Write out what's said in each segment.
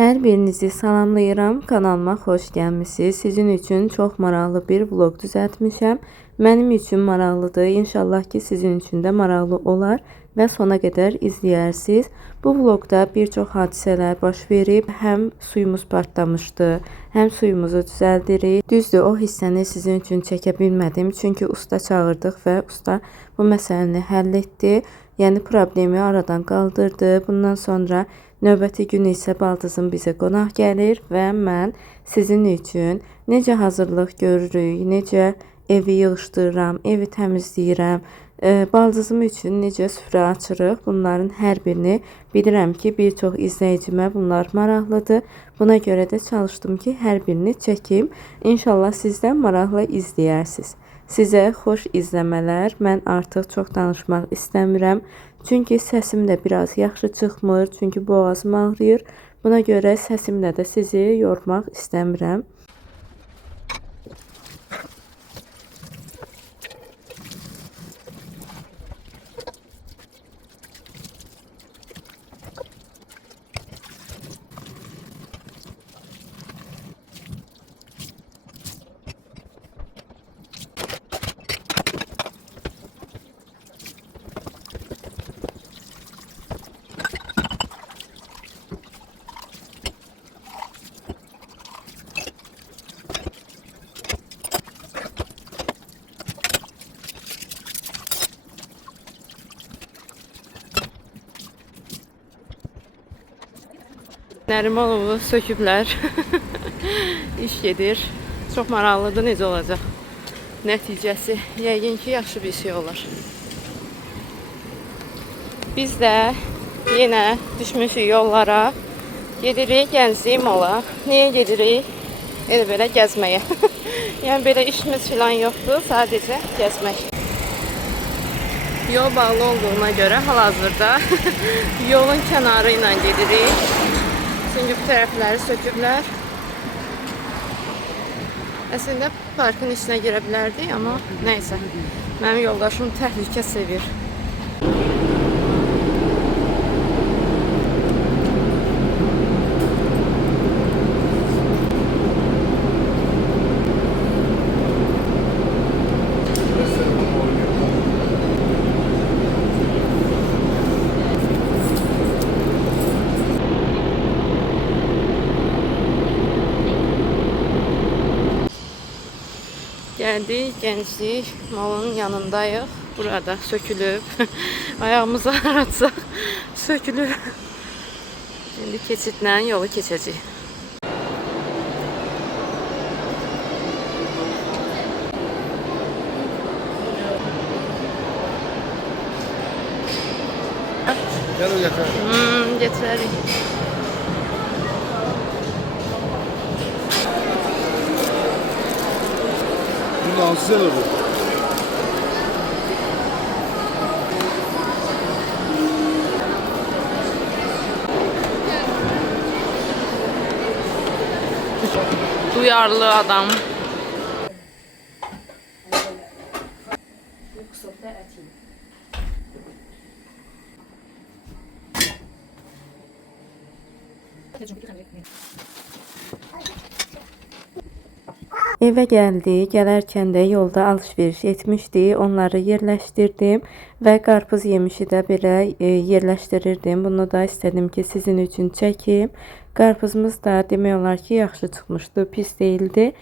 Hər birinizi salamlayıram. Kanalıma xoş gəlmisiniz. Sizin üçün çox maraqlı bir vlog düzəltmişəm. Mənim üçün maraqlıdır. İnşallah ki, sizin üçün də maraqlı olar və sona qədər izləyərsiniz. Bu vlogda bir çox hadisələr baş verib. Həm suyumuz partlamışdı, həm suyumuzu düzəldirik. Düzdür, o hissəni sizin üçün çəkə bilmədim. Çünki usta çağırdıq və usta bu məsələni həll etdi. Yəni problemi aradan qaldırdı. Bundan sonra növbəti gün isə baldızım bizə qonaq gəlir və mən sizin üçün necə hazırlıq görürük, necə evi yığışdırıram, evi təmizləyirəm, baldızım üçün necə süfrə açırıq. Bunların hər birini bilirəm ki, bir çox izləyicimə bunlar maraqlıdır. Buna görə də çalışdım ki, hər birini çəkim. İnşallah siz də maraqla izləyərsiniz. Sizə xoş izləmələr. Mən artıq çox danışmaq istəmirəm. Çünki səsim də biraz yaxşı çıxmır. Çünki boğazım ağrıyır. Buna görə səsimlə də sizi yormaq istəmirəm. Nərimanovu söküblər. İş gedir. Çox maraqlıdır, necə olacaq nəticəsi. Yəqin ki, yaxşı bir şey olar. Biz də yenə düşmüşük yollara. Gedirik Gənclik mola. Niyə gedirik? Elə belə gəzməyə. Yəni belə işimiz filan yoxdur, sadəcə gəzmək. Yol bağlı olduğuna görə hal-hazırda yolun kənarı ilə gedirik. Çünki bu tərəfləri söküblər. Əslində parkın içinə girə bilərdik, amma nəysə. Mənim yoldaşım təhlükə sevir. Gəldik, Gənclik malının yanındayıq. Burada sökülüb. Ayağımızı aratsaq sökülür. Şimdi keçidlə yolu keçəcəyik. Gel o yakar. Getirelim. Bunu alsana bu. Duyarlı adam. Evə gəldik. Gələrkən də yolda alış-veriş etmişdik. Onları yerləşdirdim və qarpız yemişi də belə yerləşdirirdim. Bunu da istədim ki, sizin üçün çəkim. Qarpızımız da demək olar ki, yaxşı çıxmışdı, pis değildi.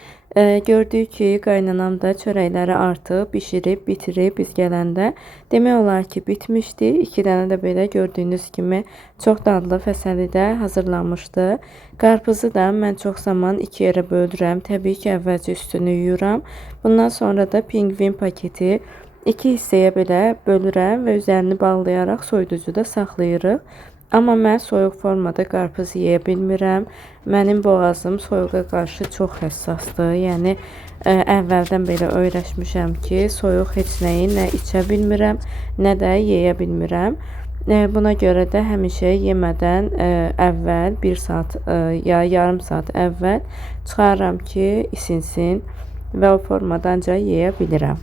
Gördük ki, qaynanam da çörəkləri artıq bişirib, bitirib biz gələndə. Demək olar ki, bitmişdi. 2 dənə də belə gördüyünüz kimi çox dadlı fəsəlidə hazırlanmışdı. Qarpızı da mən çox zaman 2 yerə bölürəm. Təbii ki, əvvəlcə üstünü yuyuram. Bundan sonra da pingvin paketi 2 hissəyə belə bölürəm və üzərini bağlayaraq soyuducuda saxlayırıq. Amma mən soyuq formada qarpız yeyə bilmirəm. Mənim boğazım soyuğa qarşı çox həssasdır. Yəni əvvəldən belə öyrəşmişəm ki, soyuq heç nəyi nə içə bilmirəm, nə də yeyə bilmirəm. Buna görə də həmişə yemədən əvvəl 1 saat ya yarım saat əvvəl çıxarıram ki, isinsin və o formadanca yeyə bilirəm.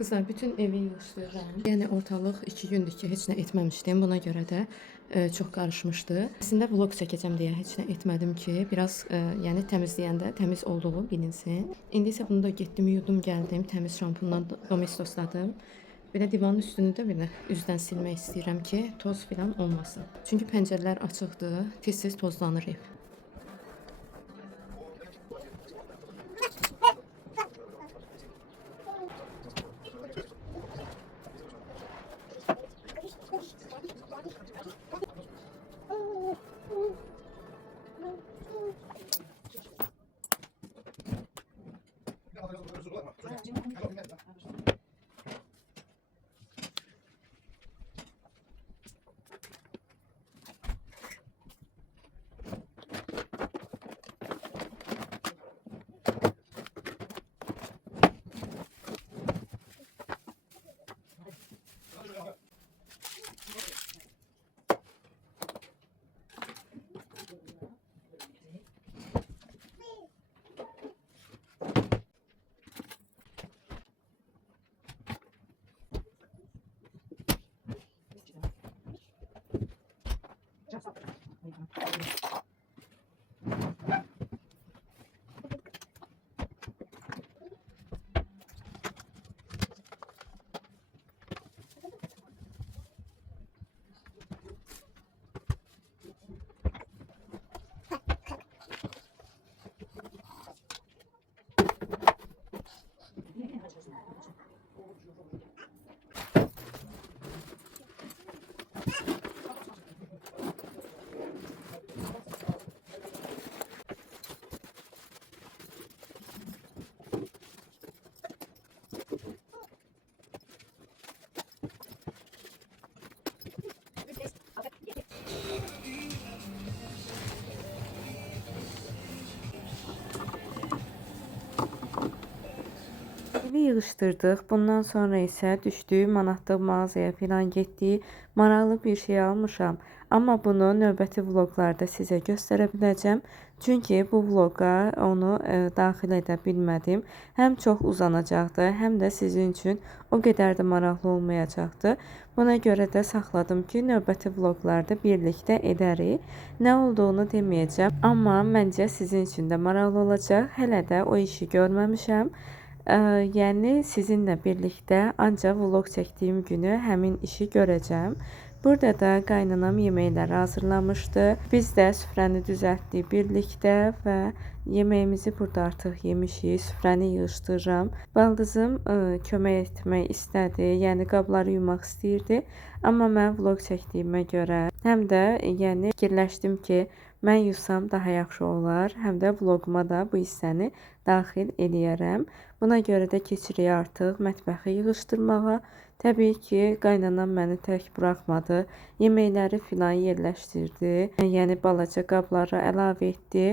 Kızlar, bütün evi yığışdırıram. Yəni ortalıq 2 gündür ki, heç nə etməmişdim. Buna görə də çox qarışmışdı. Əslində vlog çəkəcəm deyə heç nə etmədim ki, biraz yəni təmizləyəndə təmiz olduğu bilinsin. İndi isə bunu da getdim, yudum, gəldim, təmiz şampunla domestosladım. Bir də divanın üstünü də bir də üzdən silmək istəyirəm ki, toz filan olmasın. Çünki pəncərələr açıqdır, tez-tez tozlanır ev. Evi yığışdırdıq. Bundan sonra isə düşdük manatlıq mağazaya filan getdik. Maraqlı bir şey almışam. Amma bunu növbəti vloqlarda sizə göstərə biləcəm. Çünki bu vloqa onu daxil edə bilmədim. Həm çox uzanacaqdı, həm də sizin üçün o qədər də maraqlı olmayacaqdı. Buna görə də saxladım ki, növbəti vloqlarda birlikdə edərik. Nə olduğunu deməyəcəm, amma məncə sizin üçün də maraqlı olacaq. Hələ də o işi görməmişəm. Yəni sizinlə birlikdə ancaq vlog çəkdiyim günü həmin işi görəcəm. Burada da qaynanam yeməkləri hazırlamışdı. Biz də süfrəni düzəltdik birlikdə və yeməyimizi burada artıq yemişik. Süfrəni yığışdırıram. Baldızım kömək etmək istədi, yəni qabları yumaq istəyirdi. Amma mən vlog çəkdiyimə görə həm də yəni fikirləşdim ki, mən yusam daha yaxşı olar. Həm də vloquma da bu hissəni daxil eləyərəm. Buna görə də keçirik artıq mətbəxi yığışdırmağa. Təbii ki, qaynanam məni tək buraxmadı. Yeməkləri filan yerləşdirdi. Yəni balaca qabları əlavə etdi.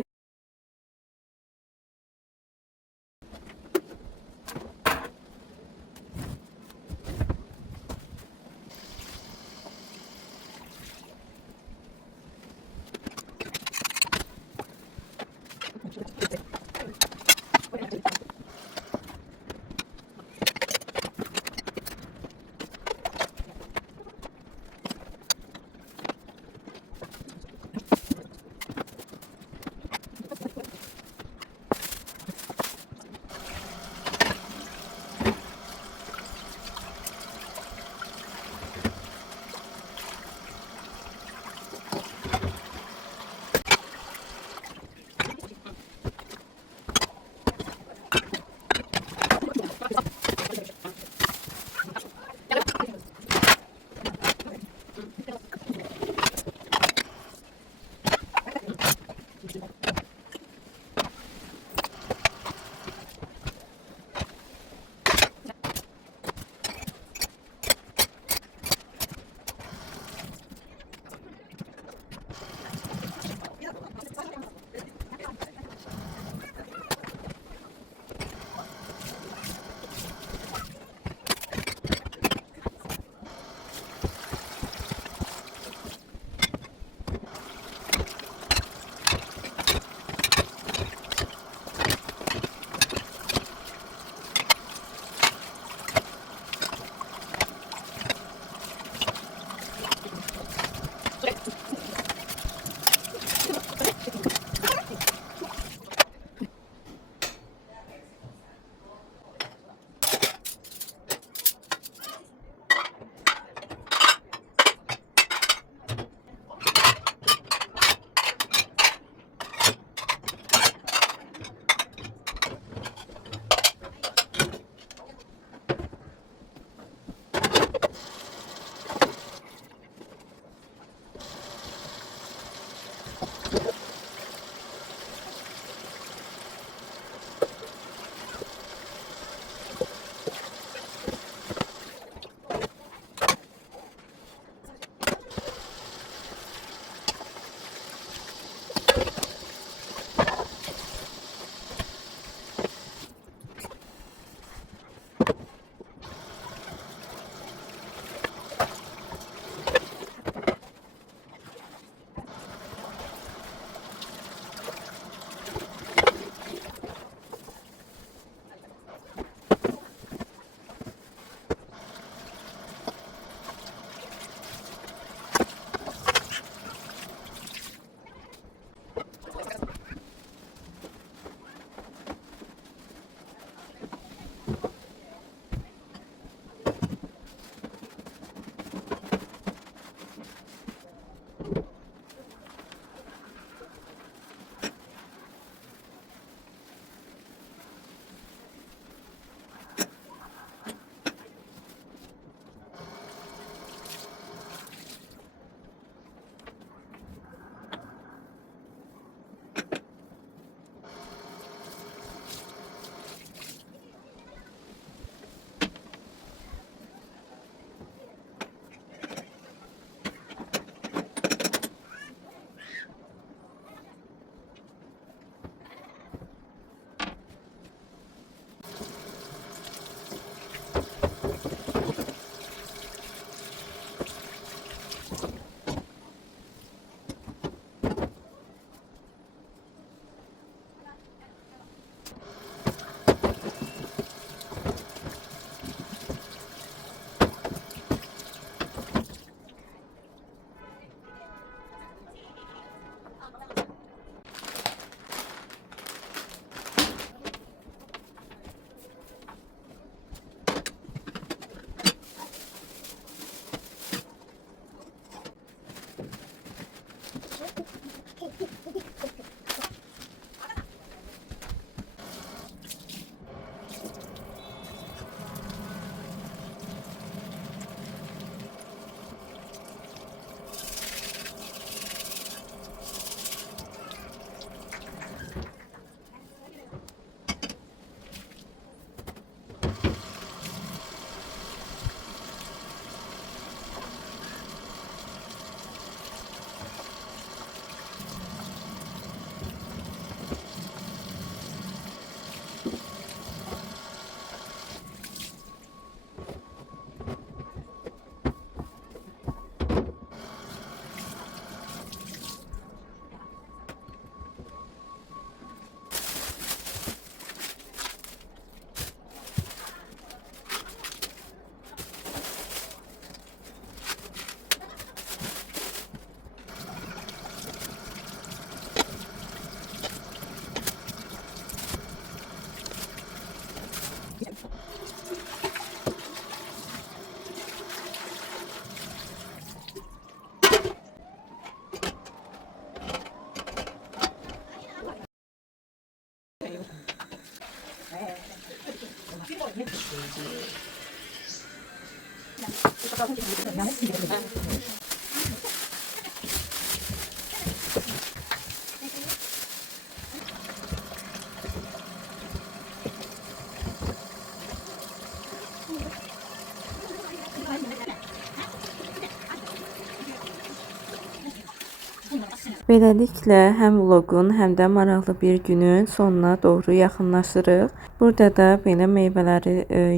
Beləliklə həm vloqun, həm də maraqlı bir günün sonuna doğru yaxınlaşırıq. Burada da belə meyvələri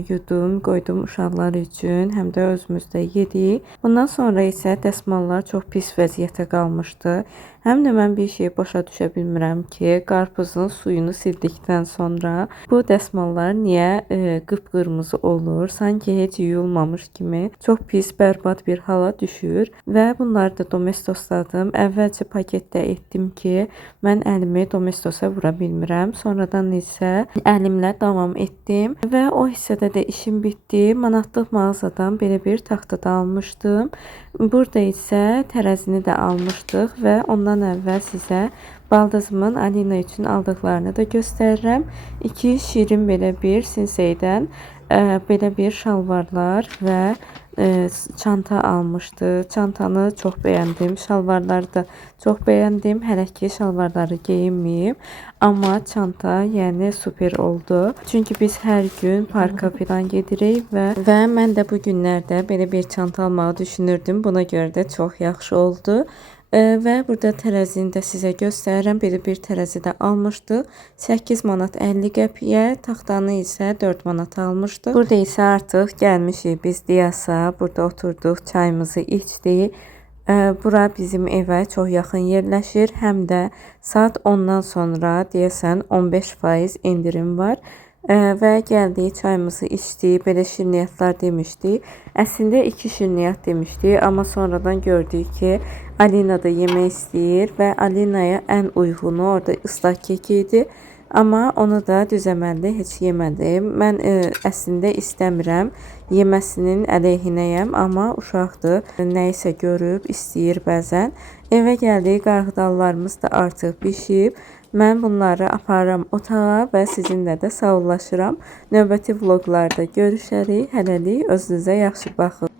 yudum, qoydum uşaqlar üçün, həm də özümüz də yedik. Bundan sonra isə dəsmallar çox pis vəziyyətə qalmışdı. Həm də mən bir şey başa düşə bilmirəm ki, qarpızın suyunu sildikdən sonra bu dəsmallar niyə qıpqırmızı olur? Sanki heç yuyulmamış kimi çox pis, bərbad bir hala düşür və bunları da Domestosdadım. Əvvəlcə paketdə etdim ki, mən əlimi Domestosa vura bilmirəm. Sonradan isə əlimlə davam etdim və o hissədə də işim bitdi. Manatlıq mağazadan belə bir taxta da almışdım. Burada isə tərəzini də almışdıq və ondan əvvəl sizə baldızımın Alina üçün aldıqlarını da göstərirəm. 2 şirin belə bir Sinseydən belə bir şalvarlar və çanta almışdı. Çantanı çox bəyəndim. Şalvarları da çox bəyəndim. Hələ ki şalvarları geyinməyib. Amma çanta yəni super oldu. Çünki biz hər gün parka falan gedirik və mən də bu günlərdə belə bir çanta almağı düşünürdüm. Buna görə də çox yaxşı oldu. Və burada tərəzini də sizə göstərirəm. Belə bir tərəzi də almışdıq. 8 manat 50 qəpiyə, taxtanı isə 4 manat almışdıq. Burada isə artıq gəlmişik biz Diyasa. Burada oturduq, çayımızı içdik. Bura bizim evə çox yaxın yerləşir. Həm də saat 10-dan sonra deyəsən 15% indirim var. Və gəldik, çayımızı içdik, belə şirniyyatlar demişdik. Əslində 2 şirniyyat demişdik, amma sonradan gördük ki, Alina da yemək istəyir və Alinaya ən uyğunu orada ıslaq kek idi. Amma onu da düzəməlli heç yemədim. Mən əslində istəmirəm, yeməsinin əleyhinəyəm, amma uşaqdır, nəyisə görüb istəyir bəzən. Evə gəldik, qarğıdallarımız da artıq bişib. Mən bunları aparıram otağa və sizinlə də sağollaşıram. Növbəti vloqlarda görüşərik. Hələlik özünüzə yaxşı baxın.